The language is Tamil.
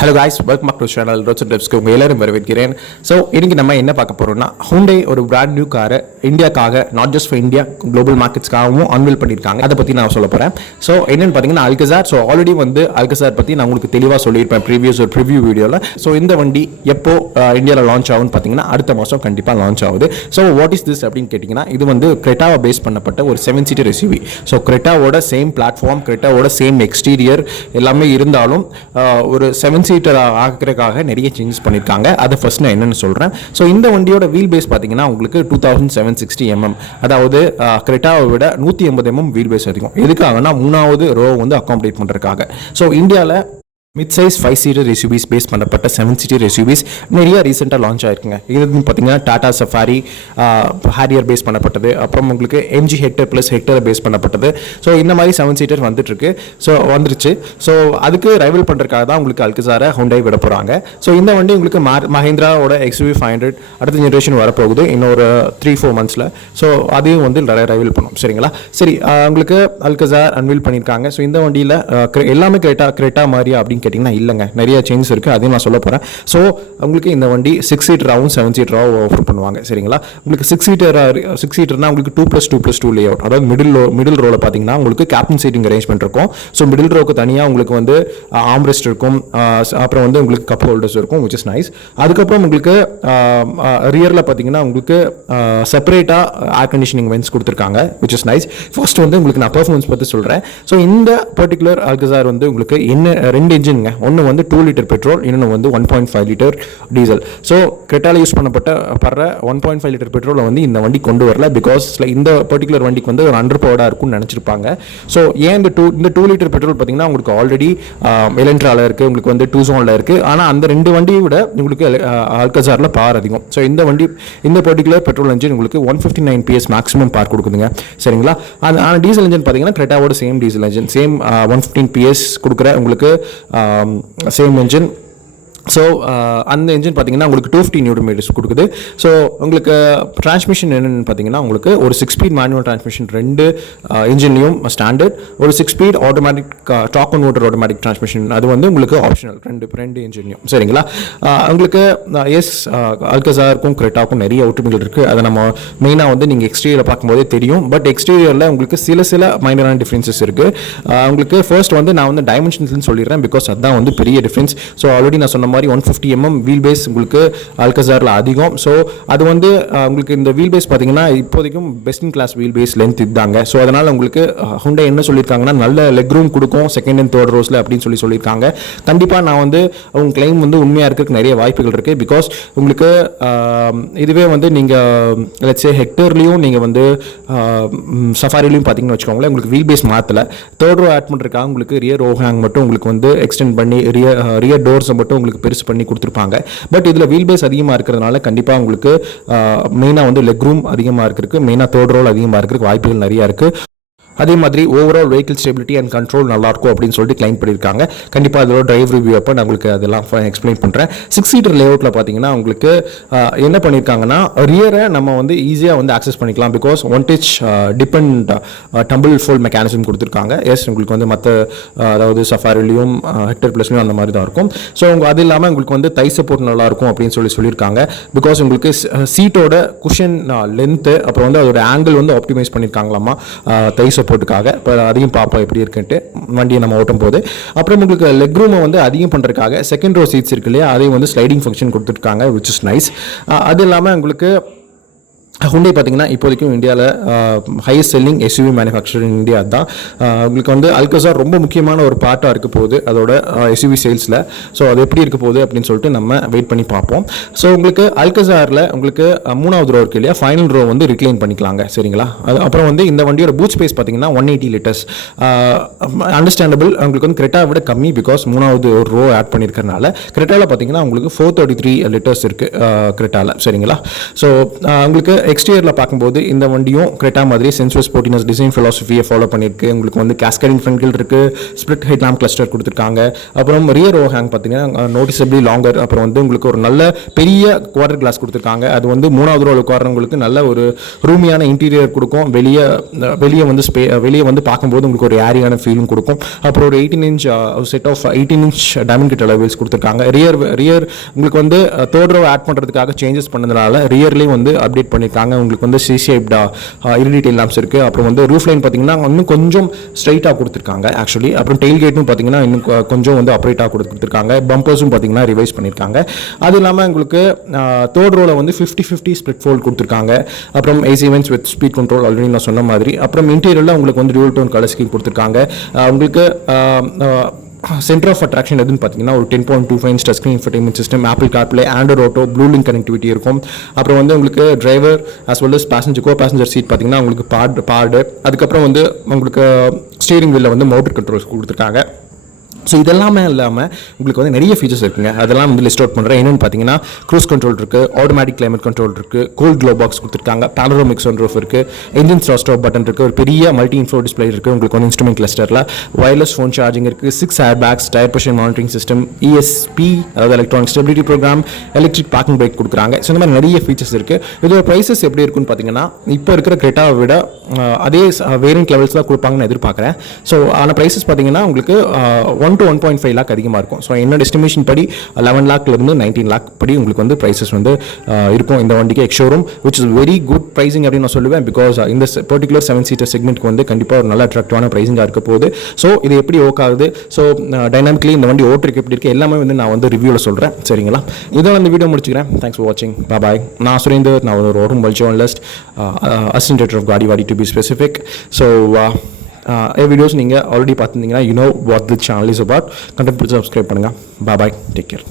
Hello guys, welcome back to channel roads டிப்ஸ்க்கு உங்கள் எல்லாரும் வரவேற்கிறேன். ஸோ இன்றைக்கி நம்ம என்ன பார்க்க போகிறோம்னா, ஹூண்டை ஒரு பிராண்ட் நியூ காரை இந்தியாக்காக, not just for India, global மார்க்கெட்ஸ்க்காகவும் அன்வீல் பண்ணியிருக்காங்க. அதை பற்றி நான் சொல்ல போகிறேன். ஸோ என்னென்னு பார்த்தீங்கன்னா அல்கசார். ஸோ ஆல்ரெடி அல்கசார் பற்றி நான் உங்களுக்கு தெளிவாக சொல்லியிருப்பேன் ப்ரீவியஸ் ஒரு ப்ரிவ்யூ வீடியோவில். ஸோ இந்த வண்டி எப்போ இந்தியாவில் லான்ச் ஆகும்னு பார்த்தீங்கன்னா அடுத்த மாதம் கண்டிப்பாக லான்ச் ஆகுது. ஸோ வாட் இஸ் திஸ் அப்படின்னு கேட்டிங்கன்னா, இது கிரெட்டாவை பேஸ் பண்ணப்பட்ட ஒரு 7-சீட்டர் எஸ்யூவி. ஸோ கிரெட்டாவோட சேம் பிளாட்ஃபார்ம், கிரெட்டாவோட சேம் எக்ஸ்டீரியர் எல்லாமே இருந்தாலும் ஒரு 7-சீட்டர் ஆகிறதுக்காக நிறைய சேஞ்சஸ் பண்ணியிருக்காங்க. அதை ஃபர்ஸ்ட் நான் என்னென்னு சொல்கிறேன். ஸோ இந்த வண்டியோட வீல் பேஸ் பார்த்தீங்கன்னா உங்களுக்கு 2760 mm, அதாவது கிரெட்டாவை விட 180 mm வீல் பேஸ் அதிகம். எதுக்காகனா மூணாவது ரோ அக்காமடேட் பண்ணுறதுக்காக. ஸோ இந்தியாவில் மிட் சைஸ் 5-சீட்டர் எஸ்யூவிஸ் பேஸ் பண்ணப்பட்ட 7-சீட்டர் எஸ்யூவிஸ் நிறைய ரீசெண்டாக லான்ச் ஆயிருக்குங்க. இது பார்த்தீங்கன்னா டாடா சஃபாரி, ஹேரியர் பேஸ் பண்ணப்பட்டது, அப்புறம் உங்களுக்கு எம்ஜி ஹெக்டர் ப்ளஸ் ஹெக்டரை பேஸ் பண்ணப்பட்டது. ஸோ இந்த மாதிரி 7-சீட்டர் வந்துட்டுருக்கு. ஸோ வந்துருச்சு. ஸோ அதுக்கு ரைவல் பண்ணுறதுக்காக தான் உங்களுக்கு அல்கசாரை ஹூண்டை விட போகிறாங்க. ஸோ இந்த வண்டி உங்களுக்கு மஹிந்திராவோட XUV 500 அடுத்த ஜென்ரேஷன் வரப்போகுது இன்னொரு 3-4 monthஸில். ஸோ அதையும் ரைவல் பண்ணும். சரிங்களா? சரி, உங்களுக்கு அல்கசார் அன்வீல் பண்ணியிருக்காங்க. ஸோ இந்த வண்டியில் எல்லாமே கிரெட்டா மாதிரியா அப்படின்னு கேட்டிங்கன்னா இல்லைங்க, நிறைய சேஞ்சஸ் இருக்குது. அதையும் நான் சொல்ல போகிறேன். ஸோ உங்களுக்கு இந்த வண்டி 6-சீட்டராகவும் 7-சீட்டராகவும் ஆஃபர் பண்ணுவாங்க. சரிங்களா? உங்களுக்கு 6-சீட்டர்னா உங்களுக்கு 2+2+2 லே அவுட், அதாவது மிடில் ரோவில் பார்த்தீங்கன்னா உங்களுக்கு கேப்டன் சீட்டிங் அரேஞ்ச்மெண்ட் இருக்கும். ஸோ மிடில் ரோக்கு தனியாக உங்களுக்கு ஆம்ரெஸ்ட் இருக்கும், அப்புறம் உங்களுக்கு கப் ஹோல்டர்ஸ் இருக்கும், விச் இஸ் நைஸ். அதுக்கப்புறம் உங்களுக்கு ரியரில் பார்த்தீங்கன்னா உங்களுக்கு செப்பரேட்டாக ஏர் கண்டிஷனிங் வென்ட்ஸ் கொடுத்துருக்காங்க, விச் இஸ் நைஸ். ஃபர்ஸ்ட் உங்களுக்கு நான் பர்ஃபார்மன்ஸ் பற்றி சொல்கிறேன். ஸோ இந்த பர்டிகுலர் அல்கசார் உங்களுக்கு என்ன 2 இன்ஜின், ஒன்று 2 லிட்டர் பெட்ரோல், இன்னொன்று 1.5 லிட்டர் டீசல். ஸோ கிரெட்டால யூஸ் பண்ணப்பட்ட 1.5 லிட்டர் பெட்ரோலை இந்த வண்டி கொண்டு வரல. பிகாஸ் இந்த பர்டிகுலர் வண்டிக்கு ஒரு அண்டர் பவர்டாக இருக்கும்னு நினச்சிருப்பாங்க. ஸோ ஏன் இந்த 2 லிட்டர் பெட்ரோல் பார்த்தீங்கன்னா உங்களுக்கு ஆல்ரெடி எலன்ட்ராவில் இருக்குது, உங்களுக்கு டூசோனில் இருக்குது. ஆனால் அந்த 2 வண்டியை விட உங்களுக்கு அல்கசாரில் பவர் அதிகம். ஸோ இந்த பர்டிகுலர் பெட்ரோல் இன்ஜின் உங்களுக்கு 159 PS மேக்ஸிமம் பவர் கொடுக்குதுங்க. சரிங்களா? ஆனால் டீசல் இன்ஜின் பார்த்தீங்கன்னா கிரெட்டாவோட same diesel engine, same 115 PS கொடுக்குற உங்களுக்கு சேம் என்ஜின். ஸோ அந்த என்ஜின் பார்த்தீங்கன்னா உங்களுக்கு 250 Nm கொடுக்குது. ஸோ உங்களுக்கு டிரான்ஸ்மிஷன் என்னென்னு பார்த்தீங்கன்னா உங்களுக்கு ஒரு 6-ஸ்பீட் மேனுவல் டிரான்ஸ்மிஷன் 2 இன்ஜின்லையும் ஸ்டாண்டர்ட், ஒரு six speed automatic top and motor automatic transmission அது உங்களுக்கு ஆப்ஷனல் 2 இன்ஜின்லையும். சரிங்களா? உங்களுக்கு அல்கசாருக்கும் கிரெட்டாவுக்கும் நிறைய ஒற்றுமைகள் இருக்குது. அதை நம்ம மெயினாக நீங்கள் எக்ஸ்டீரியரில் பார்க்கும்போதே தெரியும். பட் எக்ஸ்டீரியரில் உங்களுக்கு சில மைனரான டிஃப்ரென்சஸ் இருக்குது. உங்களுக்கு ஃபர்ஸ்ட் நான் டைமென்ஷன்ஸ்னு சொல்லிடுறேன், பிகாஸ் அதுதான் பெரிய டிஃப்ரென்ஸ். ஸோ ஆல்ரெடி நான் சொன்ன 150 mm வீல் பேஸ் உங்களுக்கு அல்கசாரில் அதிகம். ஸோ அது உங்களுக்கு இந்த வீல் பேஸ் பார்த்தீங்கன்னா இப்போதைக்கும் best in class wheel base length இதுதாங்க. ஸோ அதனால் உங்களுக்கு ஹூண்டை என்ன சொல்லியிருக்காங்கன்னா நல்ல லெக் ரூம் கொடுக்கும் செகண்ட் அண்ட் தேர்ட் ரோஸில் அப்படின்னு சொல்லியிருக்காங்க. கண்டிப்பாக நான் அவங்க கிளைம் உண்மையாக இருக்கிறதுக்கு நிறைய வாய்ப்புகள் இருக்குது. பிகாஸ் உங்களுக்கு இதுவே நீங்கள் லெட்ஸே ஹெக்டர்லையும் நீங்கள் சஃபாரிலையும் பார்த்தீங்கன்னு வச்சுக்கோங்களேன், உங்களுக்கு வீல் பேஸ் மாற்றலை, தேர்ட் ரோ ஆட் பண்ணுறதுக்காக உங்களுக்கு ரியர் ஓவர்ஹேங் மட்டும் உங்களுக்கு எக்ஸ்டெண்ட் பண்ணி ரியர் டோர்ஸை மட்டும் உங்களுக்கு பெருசு பண்ணி கொடுத்துருப்பாங்க. பட் இதில் வீல் பேஸ் அதிகமாக இருக்கிறதுனால கண்டிப்பாக உங்களுக்கு மெயினாக லெக் ரூம் அதிகமாக இருக்கிறதுக்கு, மெயினாக தேர்ட் ரோல் அதிகமாக இருக்கிறதுக்கு வாய்ப்புகள் நிறையா இருக்குது. அதே மாதிரி overall vehicle stability and control நல்லாயிருக்கும் அப்படின்னு சொல்லிட்டு கிளைம் பண்ணியிருக்காங்க. கண்டிப்பாக அதோட டிரைவ் ரிவ்யூ அப்போ நான் உங்களுக்கு அதெல்லாம் எக்ஸ்பிளைன் பண்ணுறேன். 6-சீட்டர் லேஅவுட்டில் பார்த்தீங்கன்னா உங்களுக்கு என்ன பண்ணியிருக்காங்கன்னா ரியரை நம்ம ஈஸியாக ஆக்சஸ் பண்ணிக்கலாம். Because one touch depend tumble fold mechanism கொடுத்துருக்காங்க. எஸ், உங்களுக்கு மற்ற அதாவது சஃபாரிலையும் ஹெக்டர் ப்ளஸ்லையும் அந்த மாதிரி தான் இருக்கும். ஸோ அது இல்லாமல் உங்களுக்கு தை சப்போர்ட் நல்லாயிருக்கும் அப்படின்னு சொல்லியிருக்காங்க. பிகாஸ் உங்களுக்கு சீட்டோட குஷன் லென்த்து, அப்புறம் அதோட ஆங்கிள் ஆப்டிமைஸ் பண்ணியிருக்காங்களாமா தை போட்டுக்காக. இப்போ அதையும் பார்ப்போம் எப்படி இருக்குன்ட்டு வண்டியை நம்ம ஓட்டும் போது. அப்புறம் உங்களுக்கு லெக் ரூமை அதிகம் பண்ணுறதுக்காக செகண்ட் ரோ சீட்ஸ் இருக்கு இல்லையா, அதையும் ஸ்லைடிங் ஃபங்க்ஷன் கொடுத்துருக்காங்க, விச் இஸ் நைஸ். அது இல்லாமல் உங்களுக்கு ஹூண்டை பார்த்தீங்கன்னா இப்போதைக்கும் இந்தியாவில் highest selling SUV manufacture in India தான். உங்களுக்கு அல்கசார் ரொம்ப முக்கியமான ஒரு பார்ட்டாக இருக்க போகுது அதோட எஸ்யூவி சேல்ஸில். ஸோ அது எப்படி இருக்க போகுது அப்படின்னு சொல்லிட்டு நம்ம வெயிட் பண்ணி பார்ப்போம். ஸோ உங்களுக்கு அல்கசாரில் உங்களுக்கு 3வது ரோ இருக்கு இல்லையா, ஃபைனல் ரோ ரிக்ளைன் பண்ணிக்கலாங்க. சரிங்களா? அது அப்புறம் இந்த வண்டியோட பூட் ஸ்பேஸ் பார்த்தீங்கன்னா 180 லிட்டர்ஸ். அண்டர்ஸ்டாண்டபிள், உங்களுக்கு கிரெட்டா விட கம்மி, பிகாஸ் 3வது ஒரு ரோ ஆட் பண்ணியிருக்கிறதுனால. கிரெட்டாவில் பார்த்தீங்கன்னா உங்களுக்கு 433 லிட்டர்ஸ் இருக்குது கிரெட்டாவில். சரிங்களா? ஸோ உங்களுக்கு எக்ஸ்டீரியரில் பார்க்கும்போது இந்த வண்டியும் கிரெட்டா மாதிரி சென்சுவஸ் ஸ்போர்ட்டினஸ் டிசைன் ஃபிலாசபியை ஃபாலோ பண்ணியிருக்கு. உங்களுக்கு வந்து கேஸ்கேடிங் ஃப்ரண்ட் கில் இருக்குது, ஸ்பிளிட் ஹெட் லேம்ப் கிளஸ்டர் கொடுத்துருக்காங்க. அப்புறம் ரியர் ஓவர்ஹேங் பார்த்தீங்கன்னா நோட்டிசபிளி லாங்கர். அப்புறம் வந்து உங்களுக்கு ஒரு நல்ல பெரிய குவார்டர் கிளாஸ் கொடுத்துருக்காங்க. அது வந்து 3வது ரோவில் உட்காரவங்களுக்கு நல்ல ஒரு ரூமியான இன்டீரியர் கொடுக்கும். வெளியே வந்து பார்க்கும்போது உங்களுக்கு ஒரு ஏரியான ஃபீலும் கொடுக்கும். அப்புறம் ஒரு 18 inch set of 18 inch diamond cut alloy wheels கொடுத்துருக்காங்க. ரியர் உங்களுக்கு வந்து தேர்ட் ரோ ஆட் பண்ணுறதுக்காக சேஞ்சஸ் பண்ணதுனால ரியர்லேயும் வந்து அப்டேட் பண்ணியிருக்காங்க. உங்களுக்கு வந்து சிசிஐப்டா இரிடி டெயில் லேம்ப்ஸ் இருக்குது. அப்புறம் வந்து ரூஃப் லைன் பார்த்தீங்கன்னா இன்னும் கொஞ்சம் ஸ்ட்ரைட்டாக கொடுத்துருக்காங்க ஆக்சுவலி. அப்புறம் டெயில் கேட்டும் பார்த்தீங்கன்னா இன்னும் கொஞ்சம் வந்து அப்ரேட்டாக கொடுத்துருக்காங்க. பம்பர்ஸும் பார்த்தீங்கன்னா ரிவைஸ் பண்ணியிருக்காங்க. அது இல்லாமல் உங்களுக்கு தேர்ட் ரோவில் வந்து 50-50 ஸ்பிளிட் ஃபோல்ட் கொடுத்துருக்காங்க. அப்புறம் AC vents with speed control already நான் சொன்ன மாதிரி. அப்புறம் இன்டீரியரில் உங்களுக்கு வந்து டியூல் டோன் கலர் ஸ்கீம் கொடுத்துருக்காங்க. உங்களுக்கு சென்டர் ஆஃப் அட்ராக்ஷன் எதுன்னு பார்த்தீங்கன்னா ஒரு 10.25 inch touch screen infotainment system, Apple CarPlay, Android Auto, Blue Link connectivity இருக்கும். அப்புறம் வந்து உங்களுக்கு driver as well as passenger seat பார்த்தீங்கன்னா உங்களுக்கு பார்டு. அதுக்கப்புறம் வந்து உங்களுக்கு ஸ்டீரிங் வீலில் வந்து மோட்டர் கண்ட்ரோல்ஸ் கொடுத்துருக்காங்க. ஸோ இதெல்லாமே இல்லாமல் உங்களுக்கு வந்து நிறைய ஃபீச்சர்ஸ் இருக்குங்க. அதெல்லாம் வந்து லிஸ்ட் அவுட் பண்ணுறேன். என்னென்னு பார்த்தீங்கன்னா க்ரூஸ் கண்ட்ரோல் இருக்குது, ஆட்டோமேட்டிக் கிளைமேட் கண்ட்ரோல் இருக்குது, கோல்ட் க்ளோ பாக்ஸ் கொடுத்துருக்காங்க, பேனரோமிக் சன்ரூஃப் இருக்குது, என்ஜின் ஸ்டாப் பட்டன் இருக்குது, ஒரு பெரிய மல்டி இன்ஃபோ டிஸ்பிளே இருக்குது. உங்களுக்கு வந்து இன்ஸ்ட்ருமெண்ட் கிளஸ்டரில் வயர்லெஸ் ஃபோன் சார்ஜிங் இருக்குது, 6 air bags, tyre pressure monitoring system, ESP அதாவது electronic stability program, electric parking brake கொடுக்குறாங்க. ஸோ இந்த மாதிரி நிறைய ஃபீச்சர்ஸ் இருக்குது. இதோட ப்ரைஸஸ் எப்படி இருக்குன்னு பார்த்தீங்கன்னா இப்போ இருக்கிற கிரெட்டாவை விட அதே வேரியன்ட் லெவல்ஸ் தான் கொடுப்பாங்கன்னு எதிர்பார்க்குறேன். ஸோ ஆனால் ப்ரைஸஸ் பார்த்தீங்கன்னா உங்களுக்கு 1 to 1.5 லேக் அதிகமாக இருக்கும். ஸோ என்னோட எஸ்டிமேஷன் படி 11 லேக்லேருந்து 19 லேக் படி உங்களுக்கு வந்து ப்ரைஸஸ் வந்து இருக்கும் இந்த வண்டிக்கு ex-showroom, which is very good pricing அப்படின்னு நான் சொல்லுவேன். பிகாஸ் இந்த பர்டிகுலர் 7-சீட்டர் செக்மெண்ட்க்கு வந்து கண்டிப்பாக ஒரு நல்ல அட்ராக்டிவான ப்ரைஸிங்காக இருக்க போகுது. ஸோ இது எப்படி ஒர்க் ஆகுது, ஸோ டைனாமிக்லி இந்த வண்டி ஓட்டுருக்கு எப்படி இருக்குது எல்லாமே வந்து நான் வந்து ரிவ்யூவில் சொல்கிறேன். சரிங்களா, இதோட இந்த வீடியோ முடிச்சுக்கிறேன். தேங்க்ஸ் ஃபார் வாட்சிங். பாய். நான் சுரேந்தர். நான் ஒரு automobile journalist, assistant director of Gaadiwaadi to be specific. So videos நீங்கள் ஆல்ரெடி பார்த்துருந்தீங்கன்னா you know what the channel is about. Content பிடிச்சி சப்ஸ்கிரைப் பண்ணுங்கள். பாய். Take care.